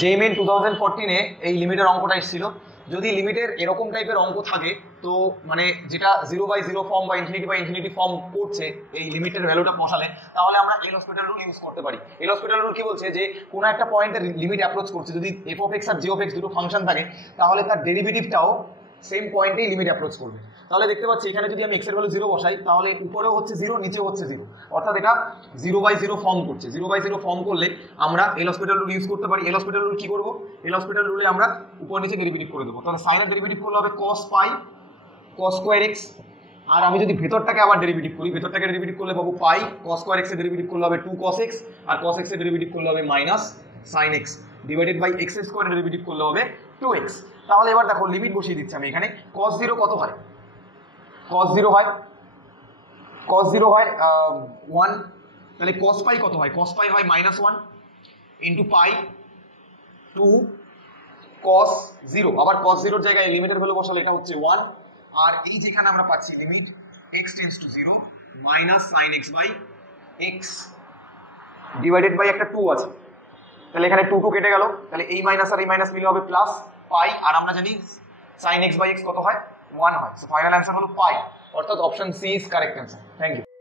JEE Main 2014-এ এই লিমিটের অঙ্কটা এসেছিল। যদি লিমিটের এরকম টাইপের অঙ্ক থাকে তো মানে যেটা 0/0 ফর্ম বা ইনফিনিটি ফর্ম করছে এই লিমিটের ভ্যালুটা বসালে, তাহলে আমরা এল হসপিটাল রুল ইউজ করতে পারি। এল হসপিটাল রুল কি বলছে যে কোনো একটা পয়েন্টের লিমিট অ্যাপ্রোচ করছে, যদি এফ অফ এক্স আর জি অফ এক্স দুটো ফাংশন থাকে তাহলে তার ডেরিভেটিভটাও সেম পয়েন্টেই লিমিট অ্যাপ্রোচ করবে। তাহলে দেখতে পাচ্ছি এখানে যদি আমি এক্স এর ভ্যালু 0 বসাই তাহলে উপরেও হচ্ছে 0, নিচেও হচ্ছে 0, অর্থাৎ এটা 0/0 ফর্ম করছে। 0/0 ফর্ম করলে আমরা এল হসপিটাল রুল ইউজ করতে পারি। এল হসপিটাল রুল কি করবো? এল হসপিটাল রুলে আমরা উপর নিচে ডেরিভেটিভ করে দেবো। তাহলে সাইনের ডেরিভেটিভ করলে হবে cos পাই cos স্কয়ার এক্স, আর আমি যদি ভেতরটাকে আবার ডেরিভেটিভ করি, ভেতরটাকে ডেরিভেটিভ করলে পাবো পাই cos স্কয়ার এক্স এর ডেরিভেটিভ করলে হবে 2 cos x, আর cos x এর ডেরিভেটিভ করলে হবে minus sin x divided by x square এর ডেরিভেটিভ করলে হবে 2x। তাহলে এবার দেখো লিমিট বসিয়ে দিচ্ছি আমি এখানে। cos 0 কত হয়? cos 0 হয় 1, তাহলে cos পাই কত হয়? cos পাই হয় -1 ইন্টু পাই 2 cos 0, আবার cos 0 এর জায়গায় লিমিটের ভ্যালু বসালে এটা হচ্ছে 1, আর এই যেখানে আমরা পাচ্ছি limit x tends to 0 minus sin x by x divided by একটা 2 আছে, তাহলে এখানে 2 কেটে গেল, তাহলে এই মাইনাস আর এই মাইনাস মিলে হবে প্লাস পাই, আর আমরা জানি sin x বাই x কত হয়? 1 হয়। সো ফাইনাল অ্যান্সার হলো পাই, অর্থাৎ option C is correct answer. Thank you.